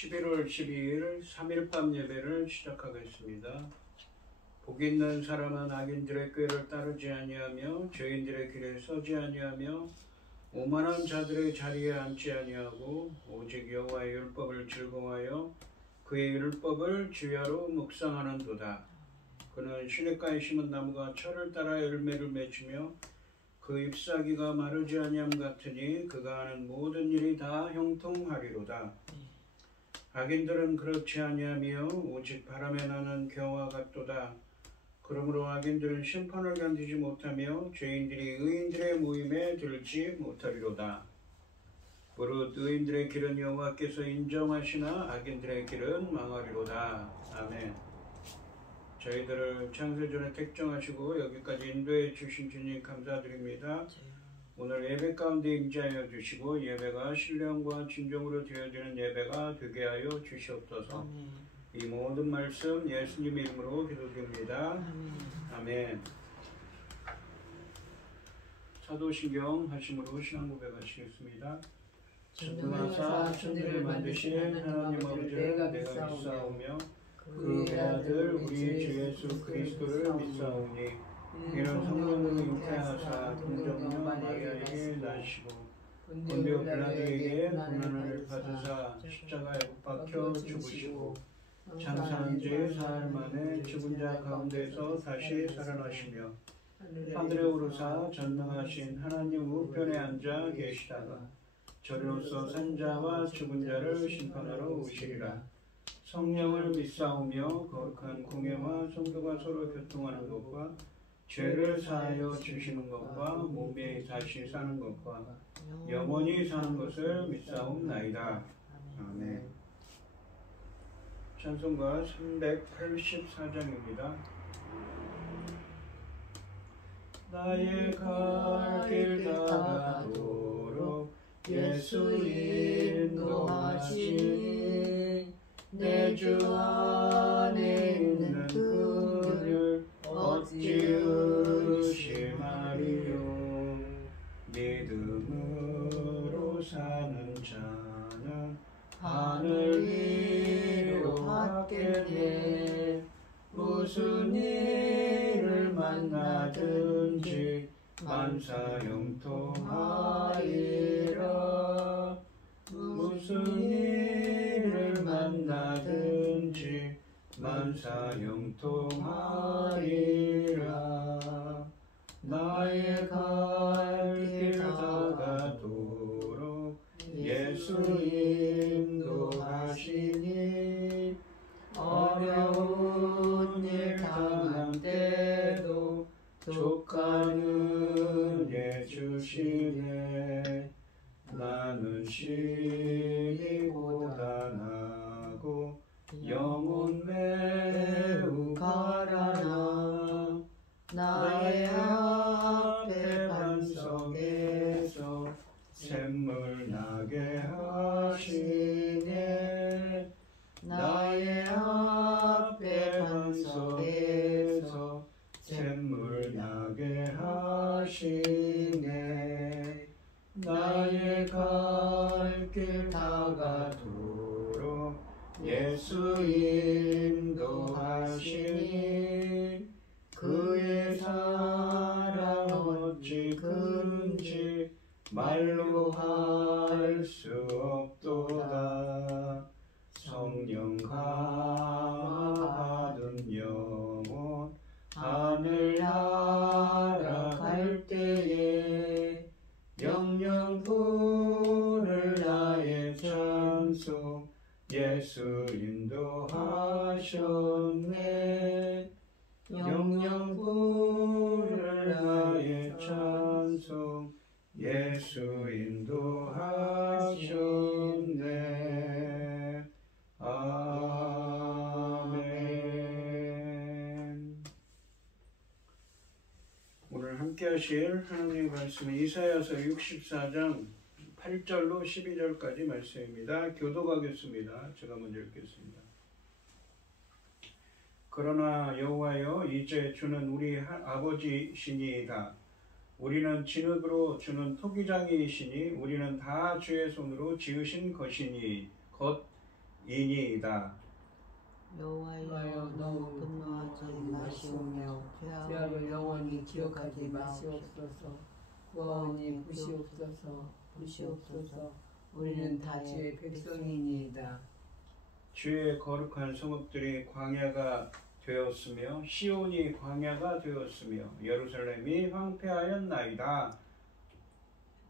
11월 12일 3일밤 예배를 시작하겠습니다. 복 있는 사람은 악인들의 꾀를 따르지 아니하며 죄인들의 길에 서지 아니하며 오만한 자들의 자리에 앉지 아니하고 오직 여호와의 율법을 즐거워하여 그의 율법을 주야로 묵상하는도다. 그는 시냇가에 심은 나무가 철을 따라 열매를 맺으며 그 잎사귀가 마르지 아니함 같으니 그가 하는 모든 일이 다 형통하리로다. 악인들은 그렇지 아니하며 오직 바람에 나는 겨와 같도다. 그러므로 악인들은 심판을 견디지 못하며 죄인들이 의인들의 모임에 들지 못하리로다. 무릇 의인들의 길은 여호와께서 인정하시나 악인들의 길은 망하리로다. 아멘. 저희들을 창세전에 택정하시고 여기까지 인도해 주신 주님 감사드립니다. 오늘 예배 가운데 임재하여 주시고 예배가 신령과 진정으로 드려지는 예배가 되게 하여 주시옵소서. 이 모든 말씀 예수님 이름으로 기도드립니다. 아멘. 사도신경 하심으로 신앙 고백하시겠습니다. 전능하사 천지를 만드신 하나님 아버지를 내가 믿사오며 그의 아들 우리 주 예수 그리스도를 믿사오니 이는 성령으로 잉태하사 동정녀 마리아에게 나시고 본디오 빌라도에게 고난을 받으사 십자가에 못 박혀 죽으시고 장사한 지 사흘 만에 죽은 자 가운데서 다시 살아나시며 하늘에 오르사 전능하신 하나님 우편에 앉아 계시다가 저리로서 산자와 죽은 자를 심판하러 오시리라. 성령을 믿사오며 거룩한 공예와 성도가 서로 교통하는 것과 죄를 사하여 주시는 것과 몸에 다시 사는 것과 영원히 사는 것을 믿사옵나이다. 아멘. 찬송가 384장입니다. 나의 갈 길 다가도록 예수 인도하시니 내 주 안에 있는 그를 어찌 의심하리요. 믿음으로 사는 자는 하늘 위로 받겠네. 무슨 일을 만나든지 만사형통하리라. 무슨 일을 만나든지 만사형통하리라. 나의 갈 길 다가도록 예수 인도하시니 어려운 일 당한 때도 족한 은혜 주시네. 나는 심히 고단하고 영혼 매우 가라나. 나의 앞에 반석에서 샘물 나게 하시네. 나의 앞에 반석에서 샘물 나게 하시네. 나의 갈 길 다가도록 예수 인도하시니 그의 사랑 어찌 큰지 말로 할 수 없도다. 성령 감화받은 영혼 하늘 날아갈 때에 영영 부를 나의 찬송 예수 인도하셨네. 영영 부를 나의 찬송 예수 인도하셨네. 아멘. 오늘 함께 하실 하나님의 말씀은 이사야서 64장 8절로 12절까지 말씀입니다. 교독하겠습니다. 제가 먼저 읽겠습니다. 그러나 여호와여 이제 주는 우리 아버지시니이다. 우리는 진흙으로 주는 토기장이시니 우리는 다 주의 손으로 지으신 것이니 곧 이니이다. 여호와여 너무 분노하지 마시오며 죄악을 영원히 기억하지 마시옵소서. 구하오니 부시옵소서. 우리는 다 주의 백성이니이다. 주의 거룩한 성읍들이 광야가 되었으며 시온이 광야가 되었으며 예루살렘이 황폐하였나이다.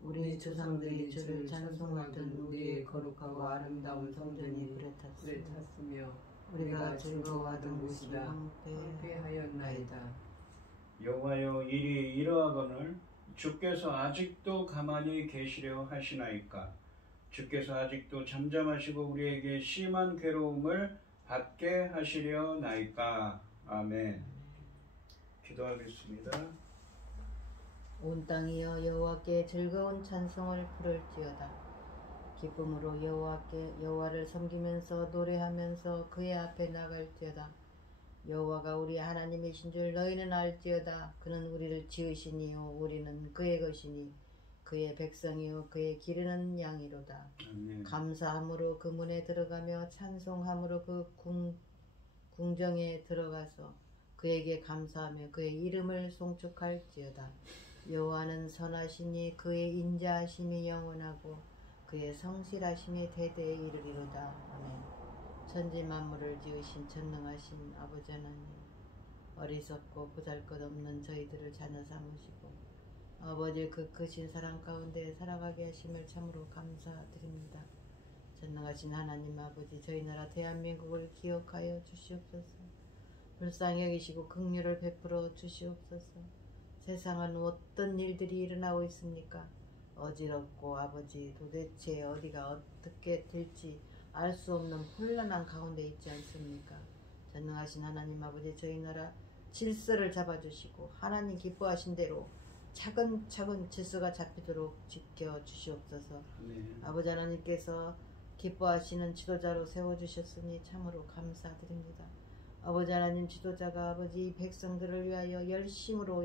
우리 조상들이 주를 찬송하던 우리의 거룩하고 아름다운 성전이 불에 탔으며 우리가 즐거워하던 곳이 황폐하였나이다. 여호와여 일이 이러하거늘 주께서 아직도 가만히 계시려 하시나이까. 주께서 아직도 잠잠하시고 우리에게 심한 괴로움을 받게 하시려나이까. 아멘. 기도하겠습니다. 온 땅이여 여호와께 즐거운 찬송을 부를지어다. 기쁨으로 여호와를 섬기면서 노래하면서 그의 앞에 나갈지어다. 여호와가 우리 하나님이신 줄 너희는 알지어다. 그는 우리를 지으시니요 우리는 그의 것이니 그의 백성이요 그의 기르는 양이로다. 아멘. 감사함으로 그 문에 들어가며 찬송함으로 그 궁정에 들어가서 그에게 감사하며 그의 이름을 송축할지어다. 여호와는 선하시니 그의 인자하심이 영원하고 그의 성실하심이 대대에 이르리로다. 아멘. 천지 만물을 지으신 전능하신 아버지 하나님, 어리석고 보잘것없는 저희들을 자녀 삼으시고 아버지의 그 크신 사랑 가운데 살아가게 하심을 참으로 감사드립니다. 전능하신 하나님 아버지, 저희 나라 대한민국을 기억하여 주시옵소서. 불쌍히 여기시고 긍휼을 베풀어 주시옵소서. 세상은 어떤 일들이 일어나고 있습니까? 어지럽고 아버지, 도대체 어디가 어떻게 될지 알 수 없는 혼란한 가운데 있지 않습니까? 전능하신 하나님 아버지, 저희 나라 질서를 잡아주시고 하나님 기뻐하신 대로 차근차근 질서가 잡히도록 지켜주시옵소서. 네. 아버지 하나님께서 기뻐하시는 지도자로 세워주셨으니 참으로 감사드립니다. 아버지 하나님, 지도자가 아버지 백성들을 위하여 열심으로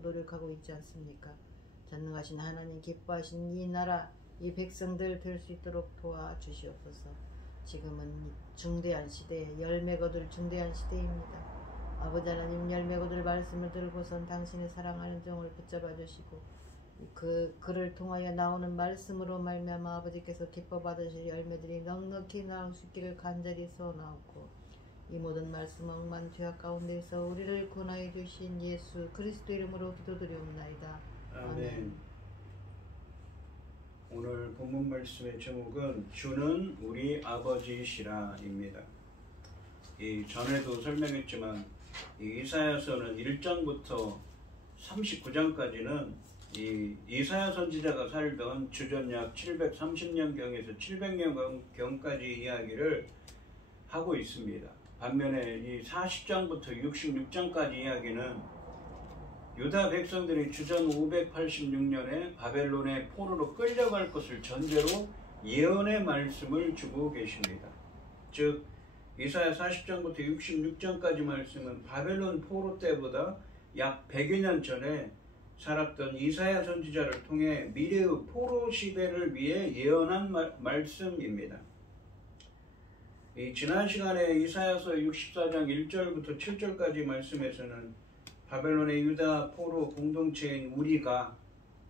노력하고 있지 않습니까? 전능하신 하나님, 기뻐하신 이 나라, 이 백성들 될 수 있도록 도와주시옵소서. 지금은 중대한 시대, 열매 거둘 중대한 시대입니다. 아버지 하나님, 열매 거둘 말씀을 들고선 당신의 사랑하는 종을 붙잡아 주시고 그를 통하여 나오는 말씀으로 말미암아 아버지께서 기뻐 받으실 열매들이 넉넉히 나올 수 있기를 간절히 소원하옵고, 이 모든 말씀 억만 죄악 가운데서 우리를 구원하여 주신 예수 그리스도 이름으로 기도드리옵나이다. 아멘. 오늘 본문 말씀의 제목은 주는 우리 아버지시라입니다. 이 전에도 설명했지만 이 이사야서는 1장부터 39장까지는 이 이사야 선지자가 살던 주전 약 730년경에서 700년경까지 이야기를 하고 있습니다. 반면에 이 40장부터 66장까지 이야기는 유다 백성들이 주전 586년에 바벨론의 포로로 끌려갈 것을 전제로 예언의 말씀을 주고 계십니다. 즉 이사야 40장부터 66장까지 말씀은 바벨론 포로 때보다 약 100여 년 전에 살았던 이사야 선지자를 통해 미래의 포로 시대를 위해 예언한 말씀입니다. 지난 시간에 이사야서 64장 1절부터 7절까지 말씀에서는 바벨론의 유다 포로 공동체인 우리가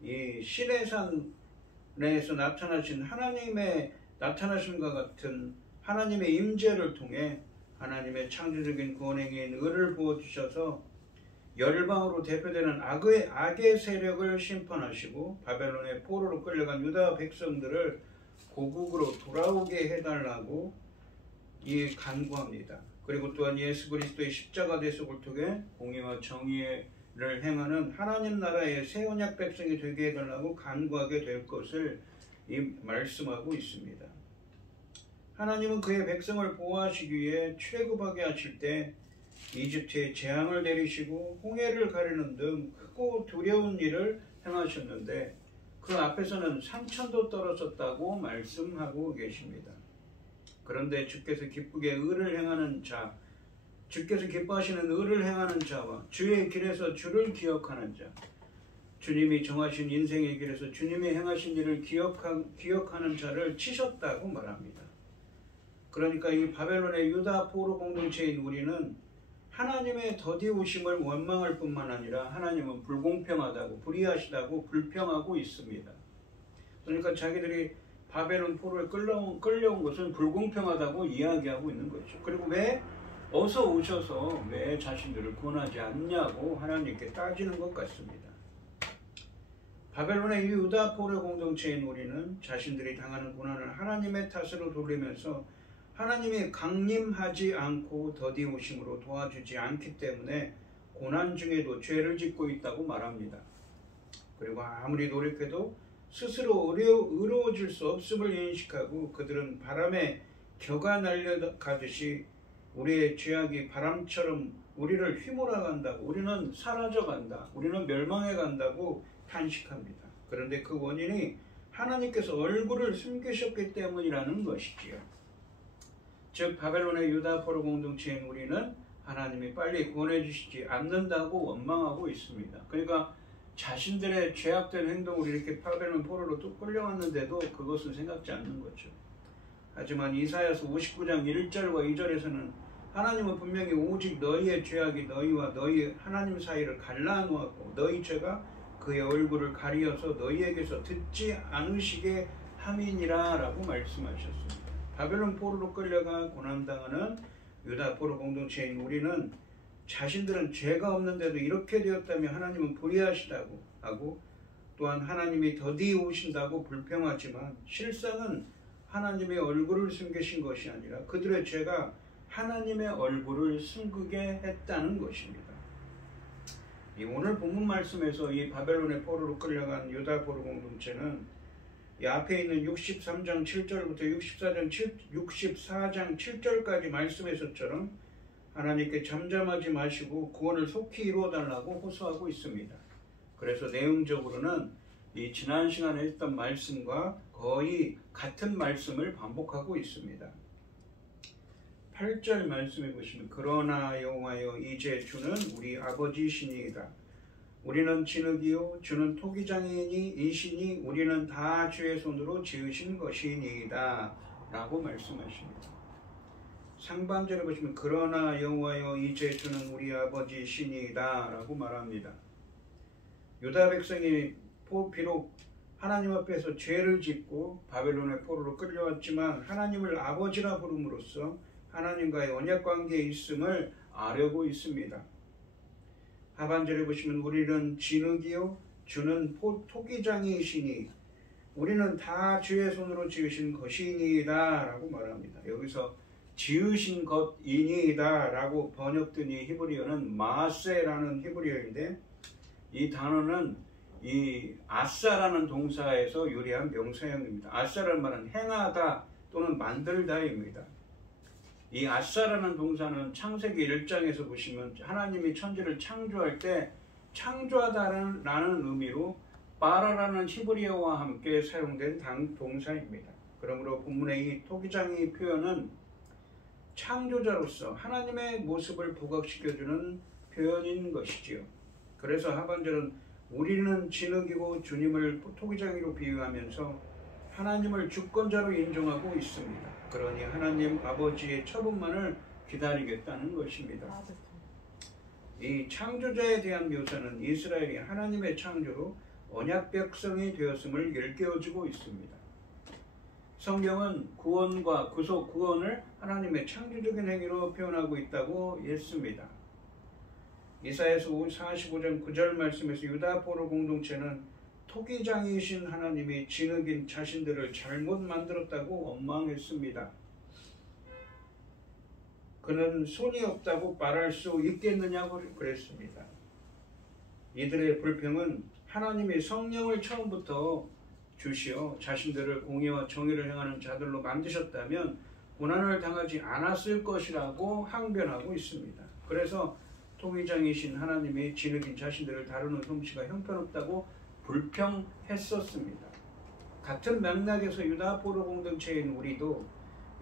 이 시내산에서 나타나신 하나님의 나타나심과 같은 하나님의 임재를 통해 하나님의 창조적인 구원행위인 의를 부어주셔서 열방으로 대표되는 악의 세력을 심판하시고 바벨론의 포로로 끌려간 유다 백성들을 고국으로 돌아오게 해달라고 간구합니다. 그리고 또한 예수 그리스도의 십자가 대속을 통해 공의와 정의를 행하는 하나님 나라의 새 언약 백성이 되게 해달라고 간구하게 될 것을 말씀하고 있습니다. 하나님은 그의 백성을 보호하시기 위해 출애굽하게 하실 때 이집트에 재앙을 내리시고 홍해를 가르는 등 크고 두려운 일을 행하셨는데 그 앞에서는 산천도 떨어졌다고 말씀하고 계십니다. 그런데 주께서 기쁘게 의를 행하는 자, 주께서 기뻐하시는 의를 행하는 자와 주의 길에서 주를 기억하는 자, 주님이 정하신 인생의 길에서 주님이 행하신 일을 기억하는 자를 치셨다고 말합니다. 그러니까 이 바벨론의 유다 포로 공동체인 우리는 하나님의 더디우심을 원망할 뿐만 아니라 하나님은 불공평하다고, 불의하시다고 불평하고 있습니다. 그러니까 자기들이 바벨론 포로에 끌려온 것은 불공평하다고 이야기하고 있는 거죠. 그리고 왜 어서 오셔서 왜 자신들을 구원하지 않냐고 하나님께 따지는 것 같습니다. 바벨론의 유다 포로 공동체인 우리는 자신들이 당하는 고난을 하나님의 탓으로 돌리면서 하나님이 강림하지 않고 더디우심으로 도와주지 않기 때문에 고난 중에도 죄를 짓고 있다고 말합니다. 그리고 아무리 노력해도 스스로 의로워질 수 없음을 인식하고 그들은 바람에 겨가 날려가듯이 우리의 죄악이 바람처럼 우리를 휘몰아간다고, 우리는 사라져간다, 우리는 멸망해간다고 탄식합니다. 그런데 그 원인이 하나님께서 얼굴을 숨기셨기 때문이라는 것이지요. 즉 바벨론의 유다 포로 공동체인 우리는 하나님이 빨리 구원해 주시지 않는다고 원망하고 있습니다. 그러니까 자신들의 죄악된 행동으로 이렇게 바벨론 포로로 또 끌려왔는데도 그것은 생각지 않는 거죠. 하지만 이사야서 59장 1절과 2절에서는 하나님은 분명히 오직 너희의 죄악이 너희와 너희 하나님 사이를 갈라놓았고 너희 죄가 그의 얼굴을 가리어서 너희에게서 듣지 않으시게 함이니라 라고 말씀하셨습니다. 바벨론 포로로 끌려가 고난당하는 유다 포로 공동체인 우리는 자신들은 죄가 없는데도 이렇게 되었다며 하나님은 불의하시다고 하고 또한 하나님이 더디우신다고 불평하지만 실상은 하나님의 얼굴을 숨기신 것이 아니라 그들의 죄가 하나님의 얼굴을 숨기게 했다는 것입니다. 이 오늘 본문 말씀에서 이 바벨론의 포로로 끌려간 유다 포로 공동체는 이 앞에 있는 63장 7절부터 64장 7절까지 말씀에서처럼 하나님께 잠잠하지 마시고 구원을 속히 이루어달라고 호소하고 있습니다. 그래서 내용적으로는 이 지난 시간에 했던 말씀과 거의 같은 말씀을 반복하고 있습니다. 8절 말씀해 보시면 그러나 여호와여 이제 주는 우리 아버지시니이다. 우리는 진흙이요 주는 토기장이니 이시니 우리는 다 주의 손으로 지으신 것이니이다 라고 말씀하십니다. 상반절에 보시면 그러나 여호와여 이제 주는 우리 아버지시니이다 라고 말합니다. 유다 백성이 비록 하나님 앞에서 죄를 짓고 바벨론의 포로로 끌려왔지만 하나님을 아버지라 부름으로써 하나님과의 언약관계에 있음을 아려고 있습니다. 하반절에 보시면 우리는 진흙이요 주는 토기장이시니 우리는 다 주의 손으로 지으신 것이니이다 라고 말합니다. 여기서 지으신 것이니이다 라고 번역된 이 히브리어는 마세라는 히브리어인데 이 단어는 이 아싸라는 동사에서 유래한 명사형입니다. 아싸라는 말은 행하다 또는 만들다입니다. 이 아싸라는 동사는 창세기 1장에서 보시면 하나님이 천지를 창조할 때 창조하다라는 의미로 바라라는 히브리어와 함께 사용된 동사입니다. 그러므로 본문의 이 토기장이 표현은 창조자로서 하나님의 모습을 부각시켜주는 표현인 것이지요. 그래서 하반절은 우리는 진흙이고 주님을 토기장이로 비유하면서 하나님을 주권자로 인정하고 있습니다. 그러니 하나님 아버지의 처분만을 기다리겠다는 것입니다. 이 창조자에 대한 묘사는 이스라엘이 하나님의 창조로 언약 백성이 되었음을 일깨워주고 있습니다. 성경은 구원과 구속 구원을 하나님의 창조적인 행위로 표현하고 있다고 했습니다. 이사야서 45장 9절 말씀에서 유다 포로 공동체는 토기장이신 하나님이 진흙인 자신들을 잘못 만들었다고 원망했습니다. 그는 손이 없다고 말할 수 있겠느냐고 그랬습니다. 이들의 불평은 하나님이 성령을 처음부터 주시어 자신들을 공의와 정의를 행하는 자들로 만드셨다면 고난을 당하지 않았을 것이라고 항변하고 있습니다. 그래서 토기장이신 하나님이 진흙인 자신들을 다루는 솜씨가 형편없다고 불평했었습니다. 같은 맥락에서 유다 포로 공동체인 우리도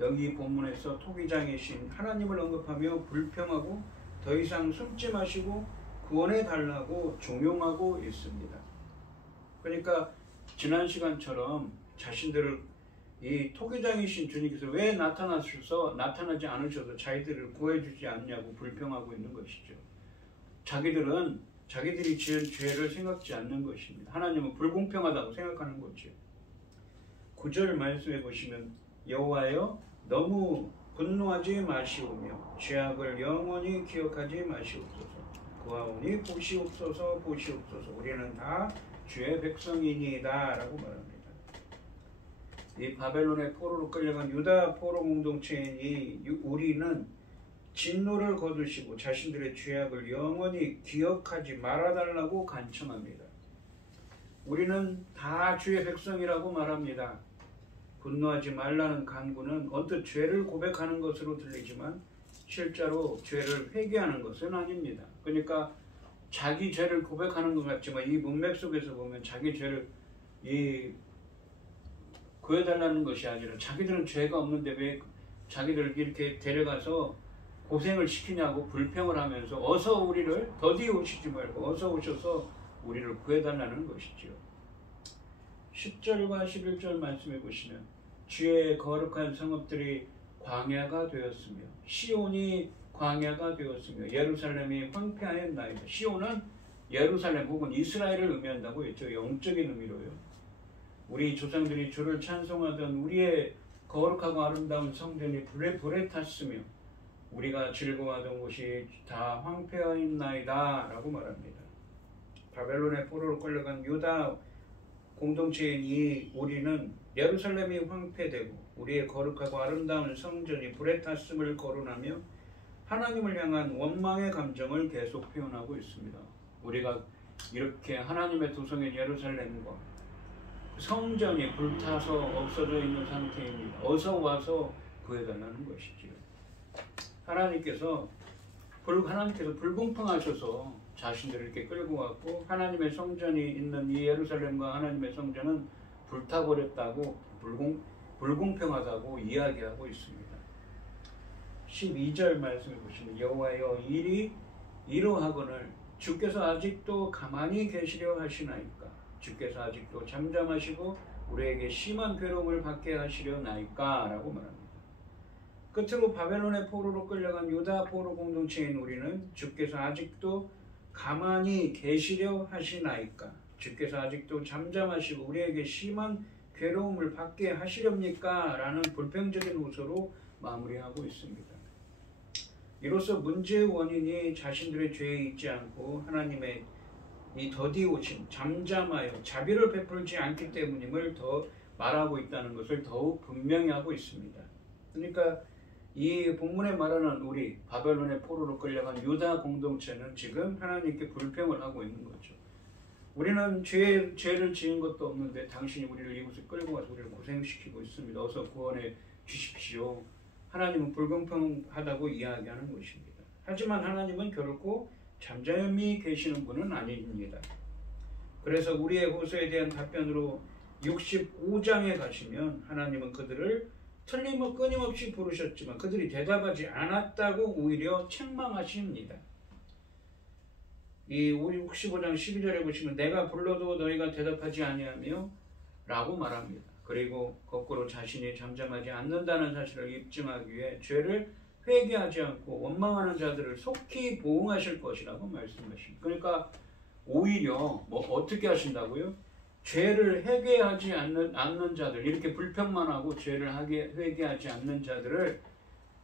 여기 본문에서 토기장이신 하나님을 언급하며 불평하고 더 이상 숨지 마시고 구원해 달라고 종용하고 있습니다. 그러니까 지난 시간처럼 자신들을 이 토기장이신 주님께서 왜 나타나지 않으셔서 자기들을 구해주지 않냐고 불평하고 있는 것이죠. 자기들이 지은 죄를 생각지 않는 것입니다. 하나님은 불공평하다고 생각하는 거죠. 9절 말씀해 보시면 여호와여 너무 분노하지 마시오며 죄악을 영원히 기억하지 마시옵소서. 구하오니 보시옵소서 보시옵소서. 우리는 다 주의 백성이니이다 라고 말합니다. 이 바벨론의 포로로 끌려간 유다 포로 공동체인 이 우리는 진노를 거두시고 자신들의 죄악을 영원히 기억하지 말아달라고 간청합니다. 우리는 다 주의 백성이라고 말합니다. 분노하지 말라는 간구는 언뜻 죄를 고백하는 것으로 들리지만 실제로 죄를 회개하는 것은 아닙니다. 그러니까 자기 죄를 고백하는 것 같지만 이 문맥 속에서 보면 자기 죄를 구해달라는 것이 아니라 자기들은 죄가 없는데 왜 자기들을 이렇게 데려가서 고생을 시키냐고 불평을 하면서 어서 우리를 더디 오시지 말고 어서 오셔서 우리를 구해달라는 것이지요. 10절과 11절 말씀해 보시면 주의 거룩한 성읍들이 광야가 되었으며 시온이 광야가 되었으며 예루살렘이 황폐하였나이다. 시온은 예루살렘 혹은 이스라엘을 의미한다고 했죠. 영적인 의미로요. 우리 조상들이 주를 찬송하던 우리의 거룩하고 아름다운 성전이 불에 탔으며 우리가 즐거워하던 곳이 다 황폐하였나이다 라고 말합니다. 바벨론의 포로로 끌려간 유다 공동체인 이 우리는 예루살렘이 황폐되고 우리의 거룩하고 아름다운 성전이 불에 탔음을 거론하며 하나님을 향한 원망의 감정을 계속 표현하고 있습니다. 우리가 이렇게 하나님의 도성인 예루살렘과 성전이 불타서 없어져 있는 상태입니다. 어서 와서 구해달라는 것이지요. 하나님께서 불공평하셔서 자신들을 이렇게 끌고 왔고 하나님의 성전이 있는 이 예루살렘과 하나님의 성전은 불타버렸다고 불공평하다고 이야기하고 있습니다. 12절 말씀을 보시면 여호와여 일이 이러하거늘 주께서 아직도 가만히 계시려 하시나이까 주께서 아직도 잠잠하시고 우리에게 심한 괴로움을 받게 하시려 나이까 라고 말합니다. 끝으로 바벨론의 포로로 끌려간 유다 포로 공동체인 우리는 주께서 아직도 가만히 계시려 하시나이까 주께서 아직도 잠잠하시고 우리에게 심한 괴로움을 받게 하시렵니까? 라는 불평적인 호소로 마무리하고 있습니다. 이로써 문제의 원인이 자신들의 죄에 있지 않고 하나님의 이 더디오심, 잠잠하여 자비를 베풀지 않기 때문임을 더 말하고 있다는 것을 더욱 분명히 하고 있습니다. 그러니까 이 본문에 말하는 우리 바벨론의 포로로 끌려간 유다 공동체는 지금 하나님께 불평을 하고 있는 거죠. 우리는 죄를 지은 것도 없는데 당신이 우리를 이곳에 끌고 와서 우리를 고생시키고 있습니다. 어서 구원해 주십시오. 하나님은 불공평하다고 이야기하는 것입니다. 하지만 하나님은 결코 잠잠히 계시는 분은 아닙니다. 그래서 우리의 호소에 대한 답변으로 65장에 가시면 하나님은 그들을 끊임없이 부르셨지만 그들이 대답하지 않았다고 오히려 책망하십니다. 이 65장 12절에 보시면 내가 불러도 너희가 대답하지 아니하며 라고 말합니다. 그리고 거꾸로 자신이 잠잠하지 않는다는 사실을 입증하기 위해 죄를 회개하지 않고 원망하는 자들을 속히 보응하실 것이라고 말씀하십니다. 그러니까 오히려 어떻게 하신다고요? 죄를 회개하지 않는 자들, 이렇게 불평만 하고 죄를 회개하지 않는 자들을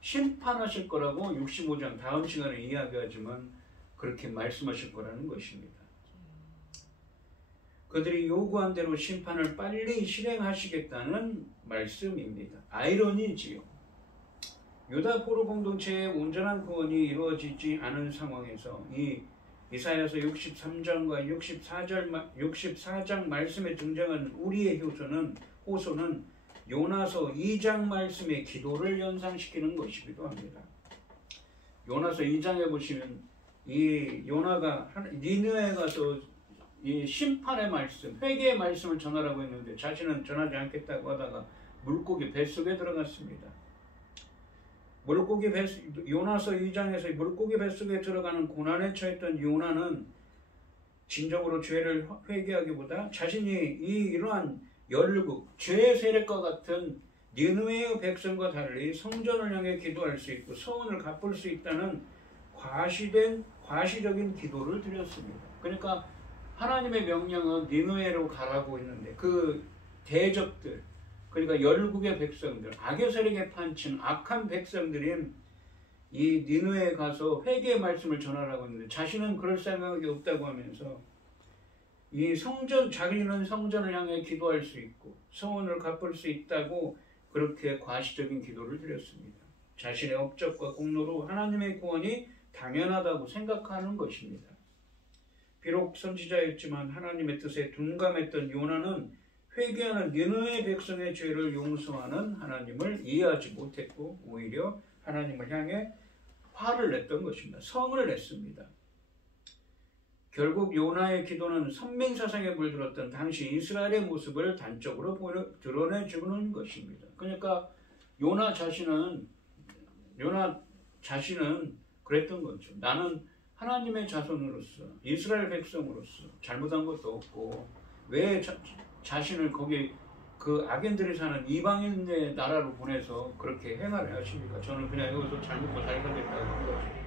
심판하실 거라고 65장 다음 시간에 이야기하지만 그렇게 말씀하실 거라는 것입니다. 그들이 요구한 대로 심판을 빨리 실행하시겠다는 말씀입니다. 아이러니지요. 유다 포로 공동체의 온전한 구원이 이루어지지 않은 상황에서 이 이사야서 63장과 64장 말씀에 등장하는 우리의 호소는 요나서 2장 말씀의 기도를 연상시키는 것이기도 합니다. 요나서 2장에 보시면 이 요나가 니느웨에 가서 이 심판의 말씀, 회개의 말씀을 전하라고 했는데 자신은 전하지 않겠다고 하다가 물고기 뱃속에 들어갔습니다. 요나서 2장에서 물고기 뱃속에 들어가는 고난에 처했던 요나는 진정으로 죄를 회개하기보다 자신이 이러한 열국, 죄의 세력과 같은 니느웨의 백성과 달리 성전을 향해 기도할 수 있고 서원을 갚을 수 있다는 과시적인 기도를 드렸습니다. 그러니까 하나님의 명령은 니느웨로 가라고 했는데 그 대적들, 그러니까 열국의 백성들, 악의 세력에 판친 악한 백성들인 이 니느웨에 가서 회개의 말씀을 전하라고 했는데 자신은 그럴 생각이 없다고 하면서 이 자기는 성전을 향해 기도할 수 있고 서원을 갚을 수 있다고 그렇게 과시적인 기도를 드렸습니다. 자신의 업적과 공로로 하나님의 구원이 당연하다고 생각하는 것입니다. 비록 선지자였지만 하나님의 뜻에 둔감했던 요나는 회개하는 니느웨 백성의 죄를 용서하는 하나님을 이해하지 못했고 오히려 하나님을 향해 화를 냈던 것입니다. 성을 냈습니다. 결국 요나의 기도는 선민사상에 물들었던 당시 이스라엘의 모습을 단적으로 드러내주는 것입니다. 그러니까 요나 자신은 그랬던 거죠. 나는 하나님의 자손으로서 이스라엘 백성으로서 잘못한 것도 없고 왜 자신을 거기 그 악인들이 사는 이방인의 나라로 보내서 그렇게 행하려 하십니까? 저는 그냥 여기서 잘 먹고 잘 살겠다고 한 거죠.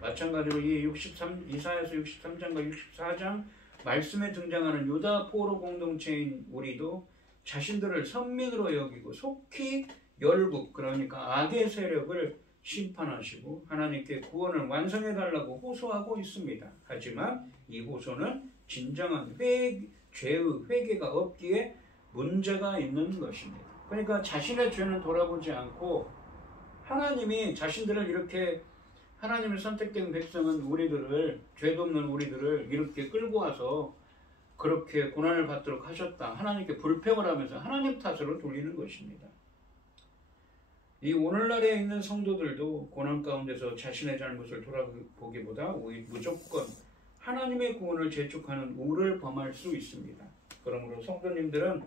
마찬가지로 이사야서 63장과 64장 말씀에 등장하는 유다 포로 공동체인 우리도 자신들을 선민으로 여기고 속히 열국, 그러니까 악의 세력을 심판하시고 하나님께 구원을 완성해달라고 호소하고 있습니다. 하지만 이 호소는 진정한 죄의 회개가 없기에 문제가 있는 것입니다. 그러니까 자신의 죄는 돌아보지 않고 하나님이 자신들을 이렇게 하나님의 선택된 백성은 우리들을 죄도 없는 우리들을 이렇게 끌고 와서 그렇게 고난을 받도록 하셨다. 하나님께 불평을 하면서 하나님 탓으로 돌리는 것입니다. 이 오늘날에 있는 성도들도 고난 가운데서 자신의 잘못을 돌아보기보다 무조건 하나님의 구원을 재촉하는 우를 범할 수 있습니다. 그러므로 성도님들은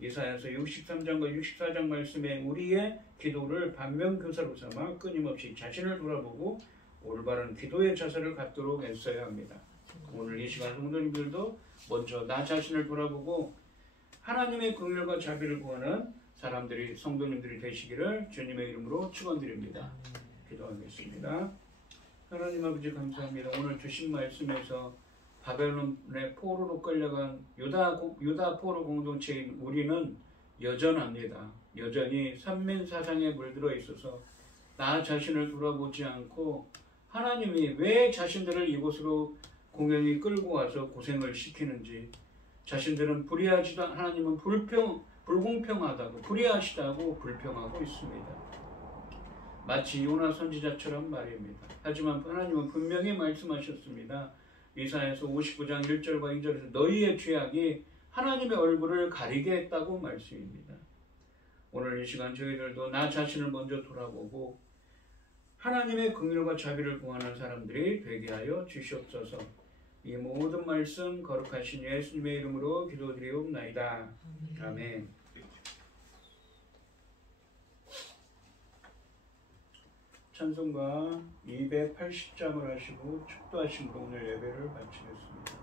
이사야서 63장과 64장 말씀에 우리의 기도를 반면교사로 삼아 끊임없이 자신을 돌아보고 올바른 기도의 자세를 갖도록 애써야 합니다. 오늘 이 시간 성도님들도 먼저 나 자신을 돌아보고 하나님의 긍휼과 자비를 구하는 성도님들이 되시기를 주님의 이름으로 축원드립니다. 기도하겠습니다. 하나님 아버지 감사합니다. 오늘 주신 말씀에서 바벨론의 포로로 끌려간 유다 포로 공동체인 우리는 여전합니다. 여전히 선민사상에 물들어 있어서 나 자신을 돌아보지 않고 하나님이 왜 자신들을 이곳으로 공연히 끌고 와서 고생을 시키는지 자신들은 불의하지도 하나님은 불공평하다고 불의하시다고 불평하고 있습니다. 마치 요나 선지자처럼 말입니다. 하지만 하나님은 분명히 말씀하셨습니다. 이사야서 59장 1절과 2절에서 너희의 죄악이 하나님의 얼굴을 가리게 했다고 말씀입니다. 오늘 이 시간 저희들도 나 자신을 먼저 돌아보고 하나님의 긍휼과 자비를 구하는 사람들이 되게 하여 주시옵소서. 이 모든 말씀 거룩하신 예수님의 이름으로 기도드리옵나이다. 아멘. 찬송가 280장을 하시고 축도하신 분 오늘 예배를 마치겠습니다.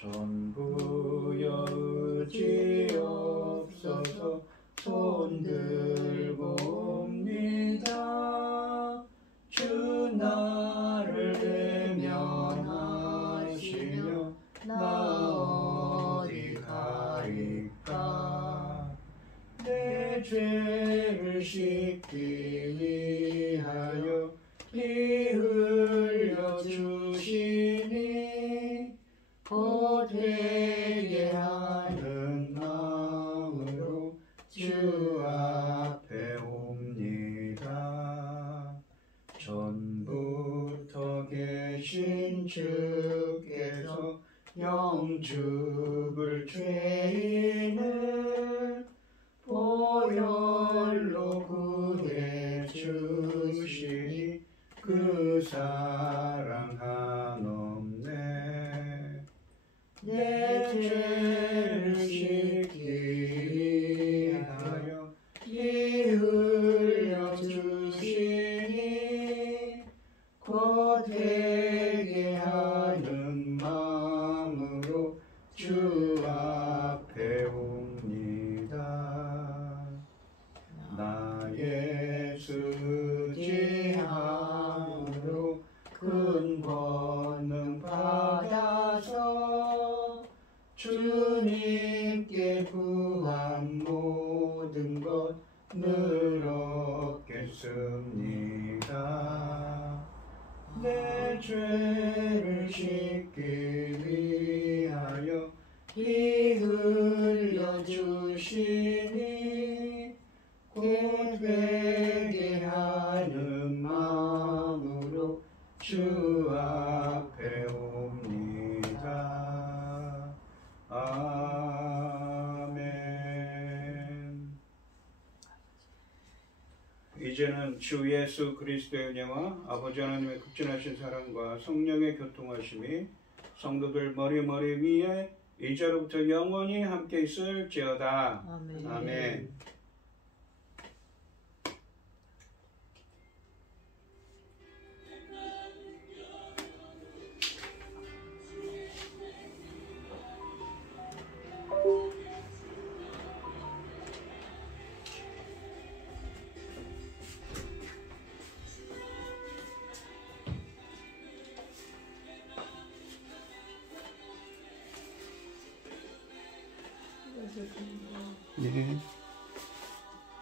전부여 의지 없어서 손 들고 옵니다. 주 나를 외면하시며 나 어디 가리까. 내 죄를 씻기 위하여 피 흘려 주시니 곧 회개하는 마음으로 주 앞에 옵니다. 전부터 계신 주께서 영죽을 죄인을 보혈로 구해 주시니 그 사랑 한없네. 내 늘 얻겠습니다. 내 죄를 씻기 위하여 피 흘려주시니 곧 회개하는 마음으로 주 앞에 옵니다. 아멘. 이제는 주 예수 그리스도의 은혜와 아버지 하나님의 극진하신 사랑과 성령의 교통하심이 성도들 머리 위에 이제로부터 영원히 함께 있을지어다. 아멘. 아멘. 네.